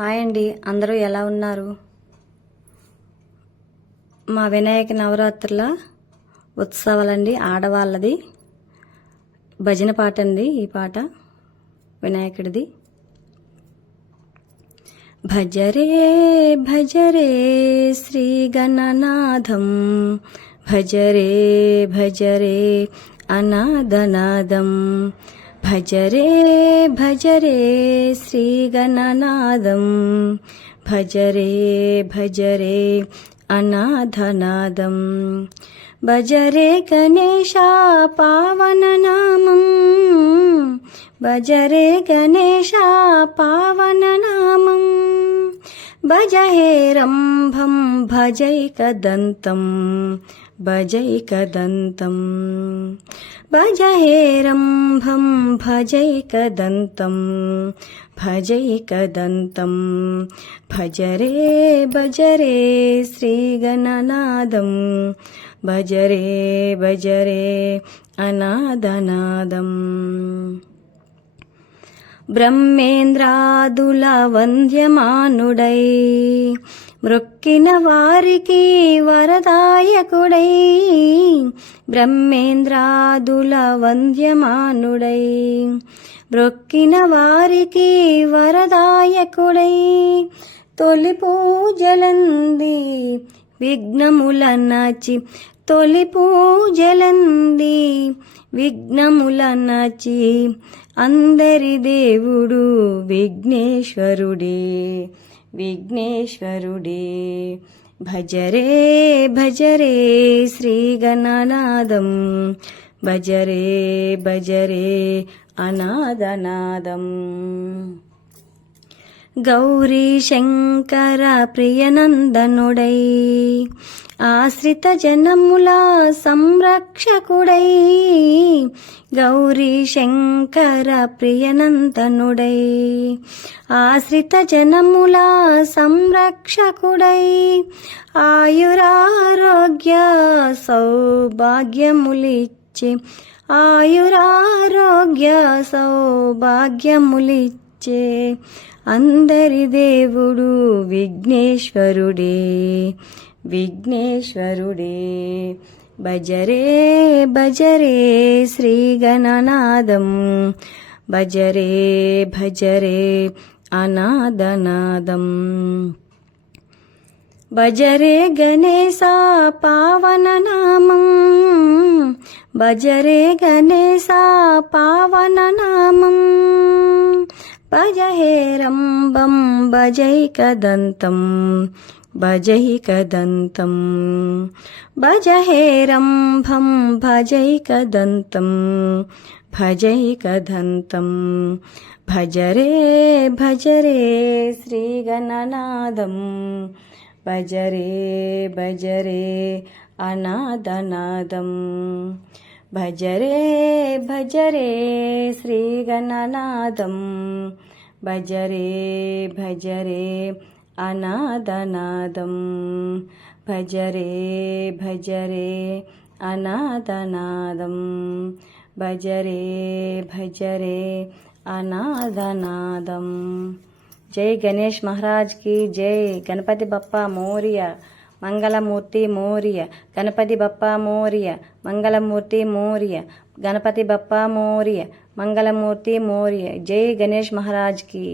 Hi అండి అందరూ ఎలా ఉన్నారు? మా వినాయక నవరాత్రుల ఉత్సవాలండి ఆడవాళ్ళది. భజన పాట అండి ఈ పాట వినాయకుడిది. భజరే భజరే శ్రీ గణనాథం. భజరే భజరే भजरे भज रे श्रीगणनादम् भजरे भजरे अनाधनादम् बजरे गणेशा पावननामम् वजरे गणेशा पावननामम् भज हे भजै कदन्तम् హే రంభం భజైకదంతం. భజైకదంతం. భజరే భజరే శ్రీగణనాదం. భజరే భజరే అనాదనాదం బ్రహ్మేంద్రాదుల వంద్యమానుడై మృక్కిన వారికి వరదాయకుడై బ్రహ్మేంద్రాదుల వంద్యమానుడై. మృక్కిన వారికి వరదాయకుడై తొలి పూజలంది విఘ్నముల నాచి తొలి పూజలంది విఘ్నములన్నచి అందరి దేవుడు విఘ్నేశ్వరుడే విఘ్నేశ్వరుడే. భజరే భజరే శ్రీ గణనాదం భజరే భజరే అనాదనాదం గౌరీ శంకర ప్రియనందనుడై ఆశ్రిత జనముల సంరక్షకుడై గౌరీ శంకర ప్రియనందనుడై ఆశ్రిత జనముల సంరక్షకుడై ఆయురారోగ్య సౌభాగ్యములిచ్చి ఆయురారోగ్య సౌభాగ్యములిచ్చే అందరి దేవుడు విఘ్నేశ్వరుడే విఘ్నేశ్వరుడే. భజరే భజరే శ్రీ గణనాదం భజరే భజరే అనాదనాదం భజరే గణేశ పావననామం భజరే గణేశ పావననామం भजहेरम्बं भजैकदन्तं भजैकदन्तं भजहेरम्भं भजैकदन्तं भजैकदन्तं भजरे भजरे श्रीगणनादं भजरे भजरे अनादनादम् శ్రీగణనాదం భజరే భజరే అనాదనాదం భజరే భజరే శ్రీగణనాదం భజరే భజరే అనాదనాదం భజరే భజరే అనాదనాదం భజరే భజరే అనాదనాదం జై గణేష్ మహారాజ్కి మంగళమూర్తి మోరియ గణపతి బప్ప మోరియ మంగళమూర్తి మోరియ గణపతి బప్ప మోరియ మంగళమూర్తి మోరియ. జై గణేష్ మహారాజ్కి.